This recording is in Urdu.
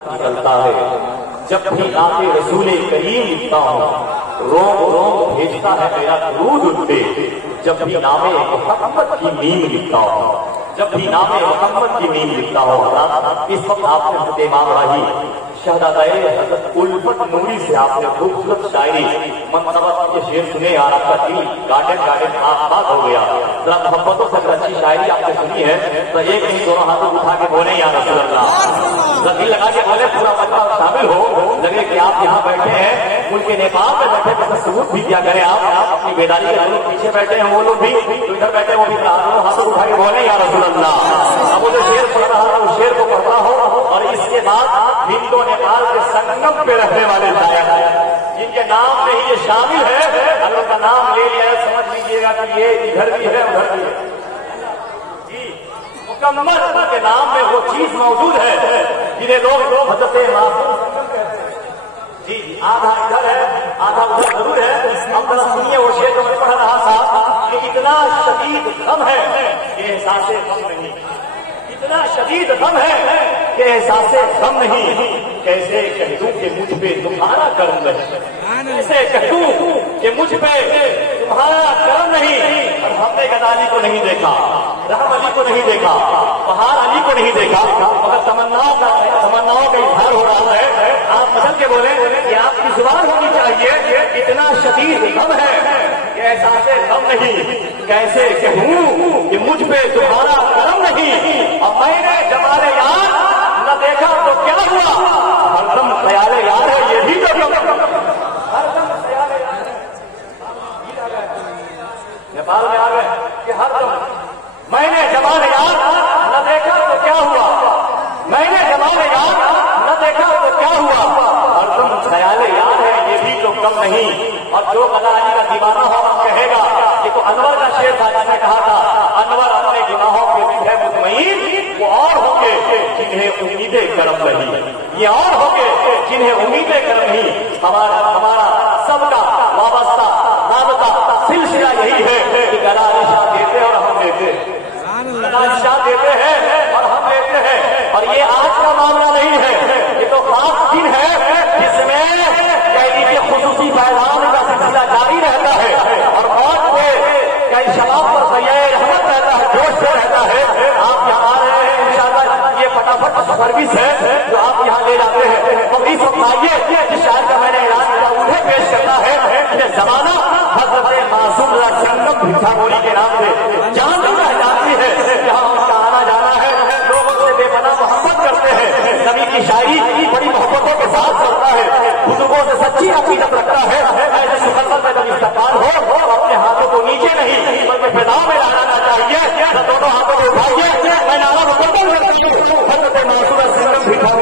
نکلتا ہے جب بھی نام رسول کریم لکھتا ہوں روم روم بھیجتا ہے میرا درود ان پہ جب بھی نام محمد کی میم لکھتا ہوں جب بھی نام محمد کی میم لکھتا ہوں اس وقت آپ نے امام راہی شہزادہ حضرت الفت نوری سے آپ نے خوبصورت شاعری منصبت کے شعر سنے اور آپ کا دل گارڈن آباد ہو گیا ذرا محبتوں سے اچھی شاعری آپ نے سنی ہے تو ایک نہیں دونوں ہاتھوں اٹھا کے بولے یا رسول اللہ دل لگا کے بولے پورا مجمع شامل ہو لگے کہ آپ یہاں بیٹھے ہیں ملک نیپال میں بیٹھے تو ثبوت بھی کیا کریں آپ اپنی بیداری کے لوگ پیچھے بیٹھے ہیں وہ لوگ بھی ادھر بیٹھے وہ بھی ہاتھوں اٹھا کے بولے یا رسول اللہ اب وہ جو شعر پڑھ رہا تھا اس شعر کو پڑھتا ہو اور اس کے بعد ہندو نیپال کے سنگم پہ رہنے والے شاعر جن کے نام میں ہی یہ شامل ہے اگر ان کا نام لے لیا سمجھ لیجیے گا کہ یہ ادھر بھی ہے ادھر بھی ہے جی مکمل ان کے نام میں وہ چیز موجود ہے جنہیں لوگ حضرت معصوم کہتے ہیں جی آدھا ادھر ہے آدھا ادھر ضرور ہے اب ذرا سنیے وہ شعر جو میں پڑھ رہا تھا کہ اتنا شدید غم ہے کہ احساس غم نہیں اتنا شدید غم ہے کہ احساس غم نہیں کیسے کہہ دوں کہ مجھ پہ تمہارا کرم نہیں کیسے کہہ دوں کہ مجھ پہ تمہارا کرم نہیں اور ہم نے غزالی کو نہیں دیکھا رحم علی کو نہیں دیکھا بہار علی کو نہیں دیکھا مگر تمناؤں کا اظہار ہو رہا ہے آپ بدل کے بولیں کہ آپ کی زبان ہونی چاہیے اتنا شدید غم ہے کہ احساس غم نہیں کیسے کہوں کہ مجھ پہ تمہارا کرم نہیں اور میں نے جمال یار نہ دیکھا تو کیا ہوا ہر دم خیال یار ہے یہ بھی تو ہر دم خیال یار ہے نیپال میں آ گئے کہ ہر دم میں نے جمال یار نہ دیکھا تو کیا ہوا میں نے جمال یار نہ دیکھا تو کیا ہوا ہر دم خیال یار ہے یہ بھی تو کم نہیں اور جو غزالی کا دیوانہ ہوگا کہے گا یہ تو انور کا شعر تھا جس نے کہا تھا انور اپنے گناہوں کے ہے مطمئن وہ اور ہوں گے جنہیں امیدیں کرم نہیں یہ اور ہوں گے جنہیں امیدیں کرم نہیں ہمارا سب کا وابستہ رابطہ سلسلہ یہی ہے کہ غزالی شاہ دیتے اور ہم دیتے غزالی شاہ دیتے ہیں اور ہم دیتے ہیں اور یہ آج کا معاملہ نہیں ہے یہ تو خاص دن ہے جس میں کہہ لیجیے خصوصی پیغام کا سلسلہ جاری رہتا ہے اور موت پہ کئی شباب پر سیاح رحمت رہتا ہے جوش سے رہتا ہے آپ یہاں آ رہے ہیں انشاءاللہ یہ فٹافٹ سروس ہے جو آپ یہاں لے جاتے ہیں تو اس وقت آئیے جس شاعر کا میں نے اعلان کیا انہیں پیش کرنا ہے یہ زمانہ حضرت معصوم سنگم بھکھا گوری کے نام سے جان بھی رہ جاتی ہے جہاں ان کا آنا جانا ہے لوگوں سے بے پناہ محبت کرتے ہیں نبی کی شاعری بڑی محبتوں کے ساتھ کرتا ہے بزرگوں سے سچی عقیدت رکھتا ہے ایسے مقدس میں جب استقبال ہو اپنے ہاتھوں کو نیچے نہیں بلکہ فضا میں لانا چاہیے دونوں ہاتھوں کو اٹھائیے میں نعرہ مقدم کرتا ہوں حضرت معصوم سنگم بھکھا